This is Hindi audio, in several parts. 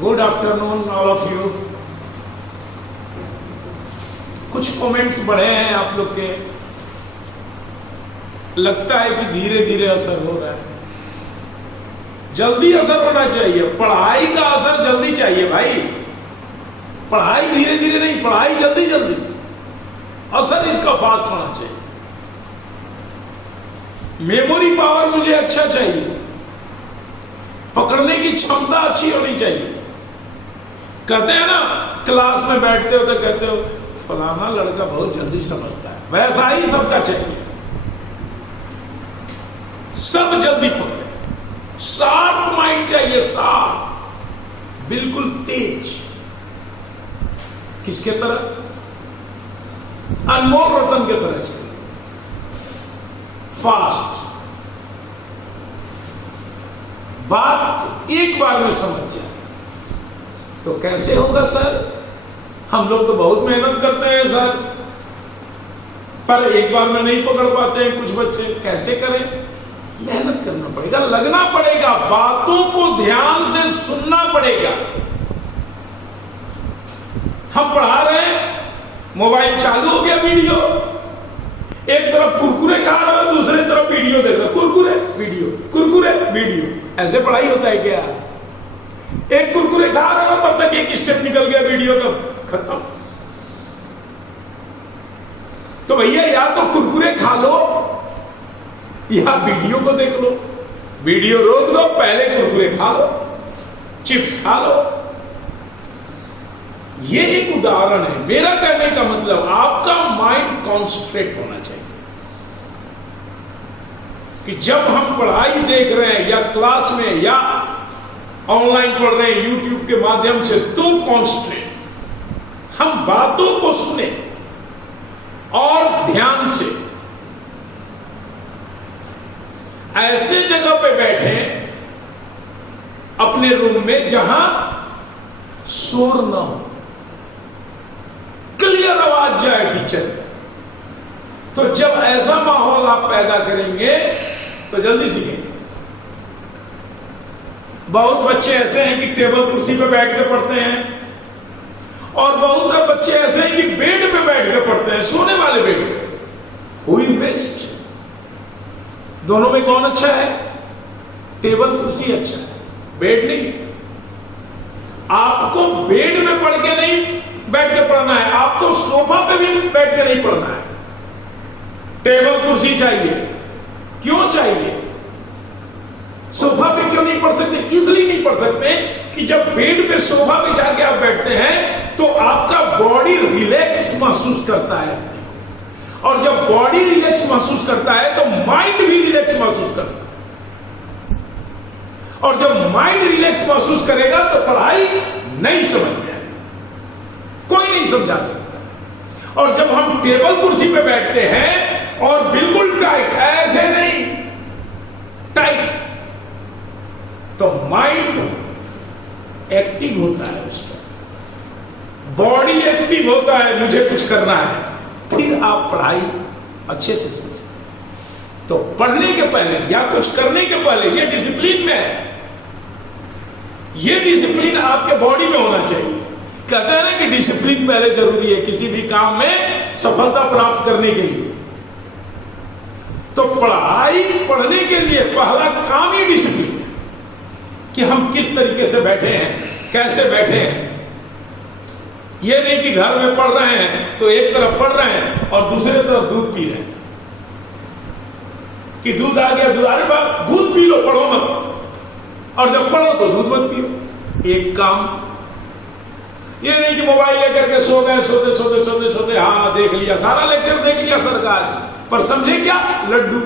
Good afternoon all of you. कुछ कमेंट्स बढ़े हैं आप लोग के, लगता है कि धीरे धीरे असर हो रहा है। जल्दी असर होना चाहिए, पढ़ाई का असर जल्दी चाहिए भाई। पढ़ाई धीरे धीरे नहीं, पढ़ाई जल्दी जल्दी, असर इसका फास्ट होना चाहिए। मेमोरी पावर मुझे अच्छा चाहिए, पकड़ने की क्षमता अच्छी होनी चाहिए। कहते हैं ना, क्लास में बैठते हो तो कहते हो फलाना लड़का बहुत जल्दी समझता है, वैसा ही सबका चाहिए। सब जल्दी पकड़े, शार्प माइंड चाहिए, शार्प, बिल्कुल तेज। किसके तरह? अनमोल रतन के तरह चाहिए, फास्ट। बात एक बार में समझ जाए तो कैसे होगा सर? हम लोग तो बहुत मेहनत करते हैं सर, पर एक बार में नहीं पकड़ पाते हैं कुछ बच्चे। कैसे करें? मेहनत करना पड़ेगा, लगना पड़ेगा, बातों को ध्यान से सुनना पड़ेगा। हम पढ़ा रहे हैं, मोबाइल चालू हो गया, वीडियो, एक तरफ कुरकुरे खा रहे हो, दूसरी तरफ वीडियो देख रहे हो, कुरकुरे वीडियो, कुरकुरे वीडियो। ऐसे पढ़ाई होता है क्या? एक कुरकुरे खा रहे हो, तब तक एक स्टेप निकल गया, वीडियो का खत्म। तो भैया या तो कुरकुरे खा लो या वीडियो को देख लो। वीडियो रोक दो, पहले कुरकुरे खा लो, चिप्स खा लो। ये एक उदाहरण है। मेरा कहने का मतलब आपका माइंड कॉन्सेंट्रेट होना चाहिए कि जब हम पढ़ाई देख रहे हैं या क्लास में या ऑनलाइन पढ़ रहे हैं यूट्यूब के माध्यम से, तो कॉन्सेंट्रेट, हम बातों को सुने और ध्यान से। ऐसे जगह पे बैठे अपने रूम में जहां शोर ना हो, क्लियर आवाज जाए टीचर। तो जब ऐसा माहौल आप पैदा करेंगे तो जल्दी सीखेंगे। बहुत बच्चे ऐसे हैं कि टेबल कुर्सी पे बैठ के पढ़ते हैं, और बहुत बच्चे ऐसे हैं कि बेड पे बैठ के पढ़ते हैं, सोने वाले बेड पे। Who is best? दोनों में कौन अच्छा है? टेबल कुर्सी अच्छा है, बेड नहीं। आपको बेड में पढ़ के नहीं बैठ के पढ़ना है, आपको सोफा पे भी बैठ के नहीं पढ़ना है। टेबल कुर्सी चाहिए। क्यों चाहिए? सोफा पे क्यों नहीं पढ़ सकते? इसलिए नहीं पढ़ सकते कि जब बेड पे सोफा पे जाके आप बैठते हैं तो आपका बॉडी रिलैक्स महसूस करता है, और जब बॉडी रिलैक्स महसूस करता है तो माइंड भी रिलैक्स महसूस करता है, और जब माइंड रिलैक्स महसूस करेगा तो पढ़ाई नहीं समझ में आएगी, कोई नहीं समझा सकता। और जब हम टेबल कुर्सी पे बैठते हैं और बिल्कुल टाइट, ऐसे नहीं, टाइट, तो माइंड एक्टिव होता है, उसका बॉडी एक्टिव होता है, मुझे कुछ करना है, फिर आप पढ़ाई अच्छे से समझते हैं। तो पढ़ने के पहले या कुछ करने के पहले ये डिसिप्लिन में है, ये डिसिप्लिन आपके बॉडी में होना चाहिए। कहते हैं ना कि डिसिप्लिन पहले जरूरी है किसी भी काम में सफलता प्राप्त करने के लिए। तो पढ़ाई पढ़ने के लिए पहला काम ही डिसिप्लिन है कि हम किस तरीके से बैठे हैं, कैसे बैठे हैं। ये नहीं कि घर में पढ़ रहे हैं तो एक तरफ पढ़ रहे हैं और दूसरी तरफ दूध पी रहे हैं कि दूध आ गया, दूध, अरे बाप, दूध पी लो, पढ़ो मत, और जब पढ़ो तो दूध मत पियो। एक काम। ये नहीं कि मोबाइल लेकर के सो गए, सोते सोते सोते सोते, हाँ देख लिया, सारा लेक्चर देख लिया सरकार, पर समझे क्या? लड्डू।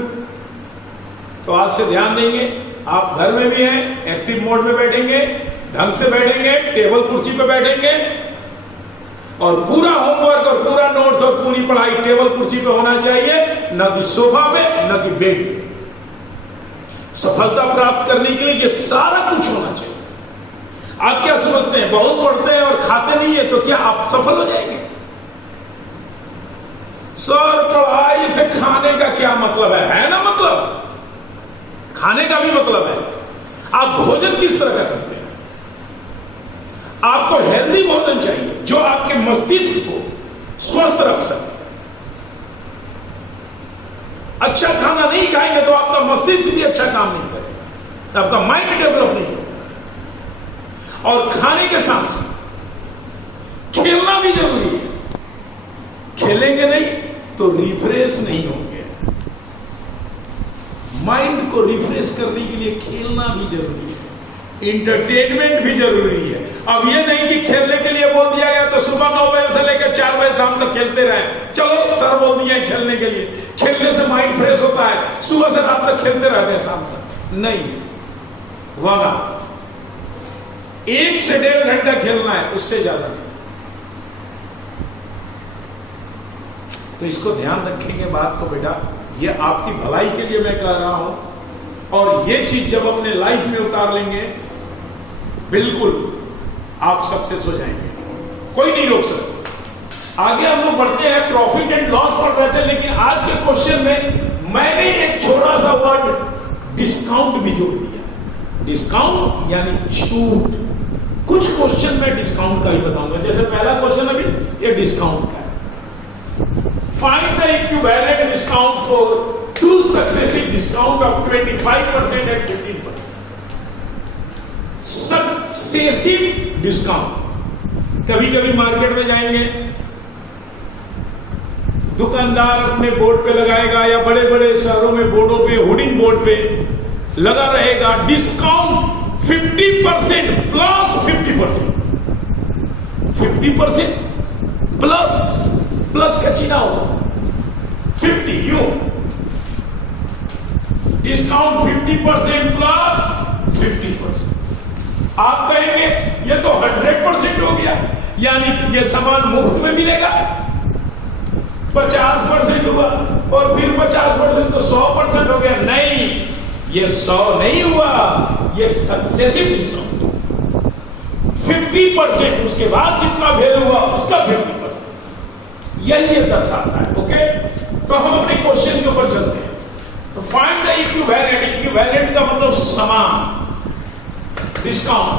तो आज से ध्यान देंगे, आप घर में भी हैं, एक्टिव मोड में बैठेंगे, ढंग से बैठेंगे, टेबल कुर्सी पे बैठेंगे, और पूरा होमवर्क और पूरा नोट्स और पूरी पढ़ाई टेबल कुर्सी पे होना चाहिए, न कि सोफा पे, न कि बेड पे। सफलता प्राप्त करने के लिए ये सारा कुछ होना चाहिए। आप क्या समझते हैं? बहुत पढ़ते हैं और खाते नहीं है तो क्या आप सफल हो जाएंगे? सर पढ़ाई से खाने का क्या मतलब है ना? मतलब खाने का भी मतलब है। आप भोजन किस तरह का करते हैं? हेल्दी भोजन चाहिए जो आपके मस्तिष्क को स्वस्थ रख सके। अच्छा खाना नहीं खाएंगे तो आपका मस्तिष्क भी अच्छा काम नहीं करेगा, आपका माइंड डेवलप नहीं होगा। और खाने के साथ साथ खेलना भी जरूरी है। खेलेंगे नहीं तो रिफ्रेश नहीं होंगे। माइंड को रिफ्रेश करने के लिए खेलना भी जरूरी है, इंटरटेनमेंट भी जरूरी है। अब ये नहीं कि खेलने के लिए बोल दिया गया तो सुबह 9 बजे से लेकर 4 बजे शाम तक खेलते रहे। चलो सर बोल दिया है खेलने के लिए, खेलने से माइंड फ्रेश होता है, सुबह से रात तक खेलते रहते हैं शाम तक। नहीं, वहां 1 से 1.5 घंटा खेलना है, उससे ज्यादा नहीं। तो इसको ध्यान रखेंगे बात को बेटा, ये आपकी भलाई के लिए मैं कह रहा हूं। और ये चीज जब अपने लाइफ में उतार लेंगे बिल्कुल आप सक्सेस हो जाएंगे, कोई नहीं रोक सकता। आगे हम लोग बढ़ते हैं, प्रॉफिट एंड लॉस पढ़ रहे थे, लेकिन आज के क्वेश्चन में मैंने एक छोटा सा वर्ड डिस्काउंट भी जोड़ दिया। डिस्काउंट यानी छूट। कुछ क्वेश्चन में डिस्काउंट का ही बताऊंगा, जैसे पहला क्वेश्चन अभी ये डिस्काउंट का है। Find the equivalent discount for 2 successive discount of 25% and 15%. Successive discount। कभी कभी मार्केट में जाएंगे, दुकानदार अपने बोर्ड पे लगाएगा या बड़े बड़े शहरों में बोर्डों पे, होर्डिंग बोर्ड पे लगा रहेगा डिस्काउंट 50% प्लस 50%। 50% प्लस का चिन्ह होगा 50 यू डिस्काउंट 50% प्लस 50%। आप कहेंगे ये तो 100% हो गया, यानी ये सामान मुफ्त में मिलेगा। 50% हुआ और फिर 50% तो 100% हो गया। नहीं, ये 100 नहीं हुआ, ये सक्सेसिव डिस्काउंट। 50% उसके बाद जितना वैल्यू हुआ उसका 50%, यही ये दर्शाता है। ओके, तो हम अपने क्वेश्चन के ऊपर चलते हैं। तो फाइंड द इक्विवेलेंट। इक्विवेलेंट का मतलब समान। डिस्काउंट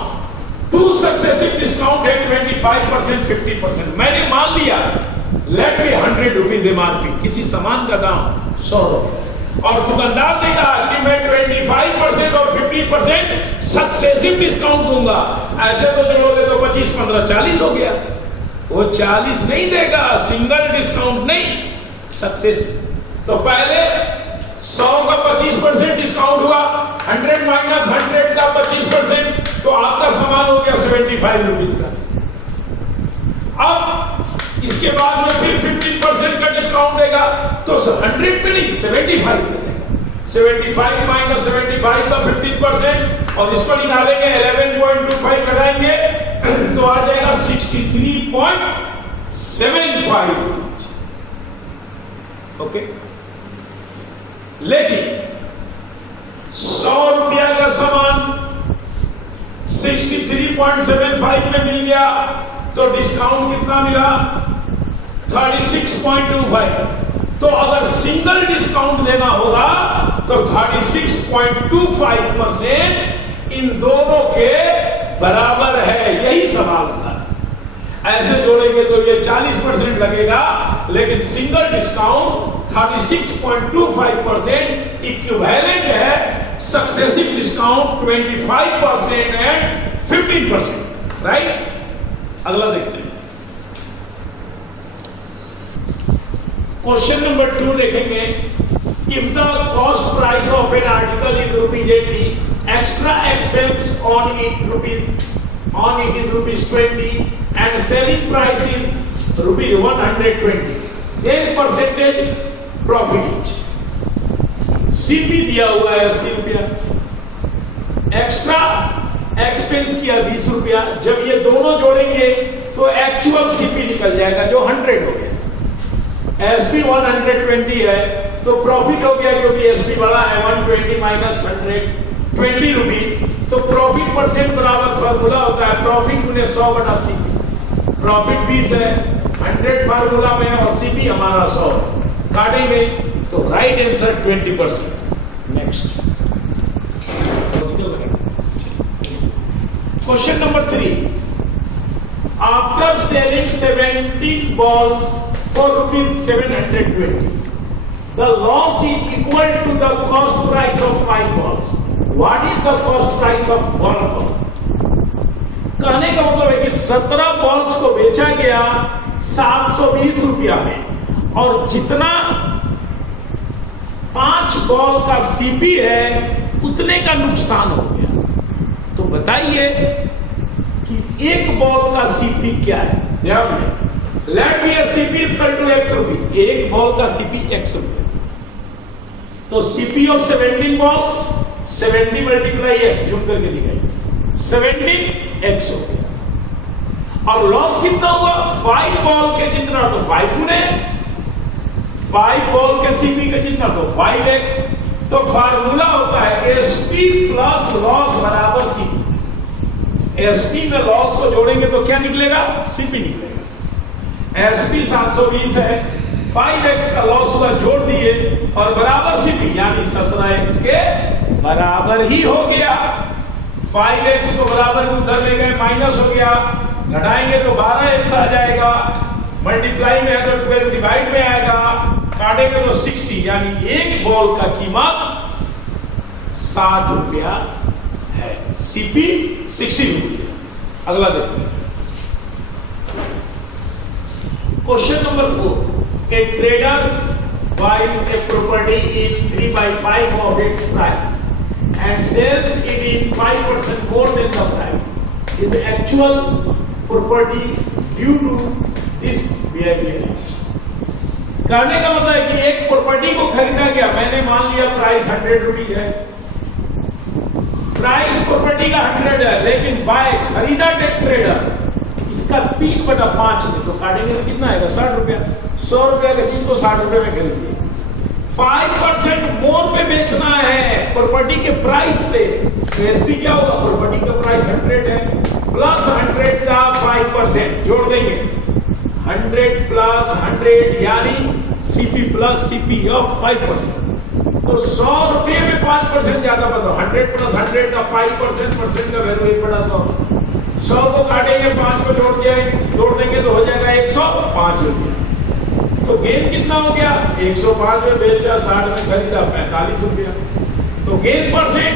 2 सक्सेसिव डिस्काउंट है 25%, 50%। मैंने मान लिया लेट मी 100 रुपीज एमआरपी, किसी सामान का दाम 100 रुपए, और दुकानदार ने कहा कि मैं 25% और 50% सक्सेसिव डिस्काउंट दूंगा। ऐसे तो जोड़ोगे तो 25, 15, 40 हो गया। वो 40 नहीं देगा, सिंगल डिस्काउंट नहीं, सक्सेस। तो पहले 100 का 25% डिस्काउंट हुआ, 100 माइनस 100 का 25%, तो आपका सामान हो गया 75 रुपीज का। अब इसके बाद में फिर 15% का डिस्काउंट देगा, तो 100 पे नहीं 75 पे देगा। 75 माइनस 75 का 15%, और इसको निकालेंगे 11.25 घटाएंगे तो आ जाएगा 63.75। ओके, लेकिन 100 रुपया का सामान 63.75 में मिल गया, तो डिस्काउंट कितना मिला? 36.25। तो अगर सिंगल डिस्काउंट देना होगा तो 36.25% इन दोनों के बराबर है। यही सवाल था। ऐसे जोड़ेंगे तो ये 40% लगेगा, लेकिन सिंगल डिस्काउंट 36.25% इक्विवेलेंट है सक्सेसिव डिस्काउंट 25% एंड 15%। राइट, अगला देखते हैं। क्वेश्चन नंबर 2 देखेंगे। If the cost price of an article is ₹80, extra expense on it is ₹20 and selling price is ₹120, then percentage profit is। CP दिया हुआ है 80 रुपया, एक्स्ट्रा एक्सपेंस किया 20 रुपया। जब ये दोनों जोड़ेंगे तो एक्चुअल सीपी निकल जाएगा जो 100 हो गया। एसपी 120 है तो प्रॉफिट हो गया, क्योंकि एसपी बड़ा है। 120 माइनस 100 20 रुपीज। तो प्रॉफिट परसेंट बराबर फार्मूला होता है प्रॉफिट गुने 100 बटा सीपी। प्रॉफिट 20 है, 100 फार्मूला में, और सीपी हमारा 100 काटेंगे तो right answer 20%। Next question number 3। After selling 17 balls for ₹720, the loss is equal to the cost price of 5 balls. What is the cost price of 1 ball? कहने का मतलब है कि 17 बॉल्स को बेचा गया 720 रुपया में, और जितना 5 बॉल का सीपी है उतने का नुकसान हो गया। तो बताइए कि एक बॉल का सीपी क्या है? ध्यान दें, let be a CP equal to x rupees, एक बॉल का सीपी x रुपया। तो CP of 17 balls 70 multiply x, zoom करके दिखाइए, 17 x हो गया। और लॉस कितना हुआ? 5 बॉल के जितना तो 5 गुने x, 5 बॉल के सीपी के जितना तो 5x। तो फार्मूला होता है एसपी प्लस लॉस बराबर सीपी। एसपी में लॉस को जोड़ेंगे तो क्या निकलेगा? सीपी निकलेगा। एसपी 720 है, 5x का लॉस हुआ, जोड़ दिए और बराबर सीपी, यानी 17x के बराबर ही हो गया। 5x को बराबर में उधर ले गए, माइनस हो गया, घटाएंगे तो 12x आ जाएगा, मल्टीप्लाई में है तो 12 डिवाइड में आएगा, काटेंगे तो 60, यानी एक बॉल का कीमत 7 रुपया है, सीपी 60 रुपया। अगला देखते हैं, question number 4। A trader buys a property in 3/5 of its price and sells it in 5% more than the price. His actual property due to this behavior. कहने का मतलब है कि एक प्रॉपर्टी को खरीदा गया, मैंने मान लिया प्राइस 100 रुपीज है, प्राइस प्रॉपर्टी का 100 है, लेकिन बाय खरीदा ट्रेडर्स इसका 3/5 में, तो काटेंगे तो कितना आएगा? 60 रुपया। 100 रुपया की चीज को 60 रुपये में खरीद लिया। 5% मोर पे बेचना है प्रॉपर्टी के प्राइस से, तो एसपी क्या होगा? प्रॉपर्टी का प्राइस 100 है, प्लस 100 का 5% जोड़ देंगे, 100 प्लस 100 यानी सीपी प्लस सीपी ऑफ 5%। तो 100 रुपये में 5% ज्यादा बताओ, 100 प्लस 100 का 5%, परसेंट का वैल्यू 1/100। 100 को काटेंगे, 5 को जोड़ देंगे तो हो जाएगा 105 रुपया। तो गेन कितना हो गया? 105 में बेचा, 60 में खरीदा, 45 रुपया। तो गेन परसेंट,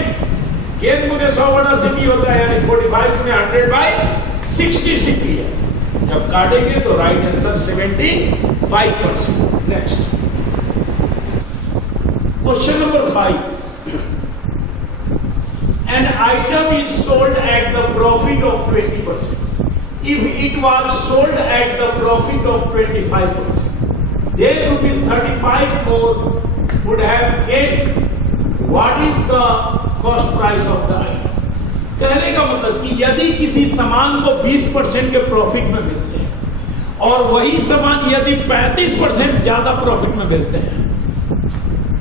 गेन गुने 100/सीपी होता है, यानी 45 गुने 100/60 सीपी है। जब काटेंगे तो right answer 75%। Next question number 5। An item is sold at the profit of 20%. If it was sold at the profit of 25%, then ₹35 more would have gained. What is the cost price of the item? कहने का मतलब कि यदि किसी सामान को 20% के प्रॉफिट में बेचते हैं और वही सामान यदि 35% ज्यादा प्रॉफिट में बेचते हैं,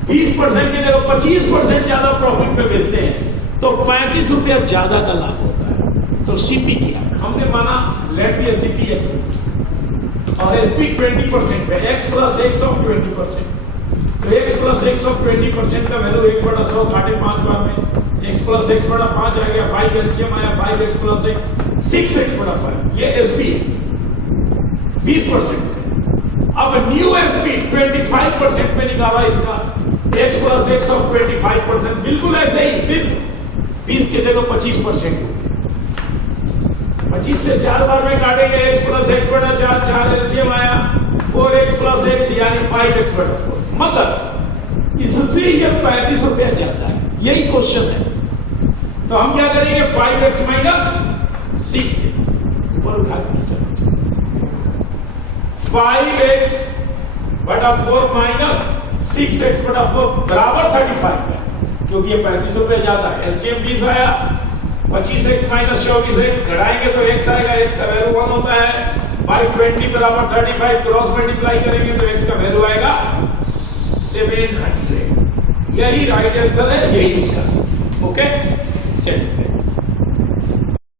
20% के जगह 25% ज्यादा प्रॉफिट में बेचते हैं, तो 35 रुपया ज्यादा का लाभ होता है। तो सीपी किया हमने, माना लेट बी सीपी x और एसपी 20% है, x प्लस x ऑफ 20%। तो x प्लस x ऑफ 20% का वैल्यू 1/100 काटे 5 बार में, x प्लस x/5 आ गया, 5 एलसीएम आया, 5x प्लस x 6x/5, ये एसपी है 20%। अब न्यू एसपी 25% में निकाला इसका, x प्लस x ऑफ 25%, बिल्कुल ऐसे ही, सिर्फ 20 के जगह 25%। 25 से 4 बार में काटेंगे, x प्लस x/4, 4 एलसीएम आया, 4x प्लस x यानी 5x/4। मतलब इससे ये 35 रुपया जाता है, यही क्वेश्चन है। तो हम क्या करेंगे? 5x माइनस 6x ऊपर उठा के चलो, 5x/4 माइनस 6x/4 बराबर 35 है, क्योंकि ये 35 रुपये ज्यादा है। एलसीएम 20 आया, 25x माइनस 24x, घटाएंगे तो x आएगा, x का वैल्यू 1 होता है, 520 बराबर 35, क्रॉस मल्टीप्लाई करेंगे तो x का वैल्यू आएगा 700। यही राइट आंसर है, यही उसका। ओके, चलिए।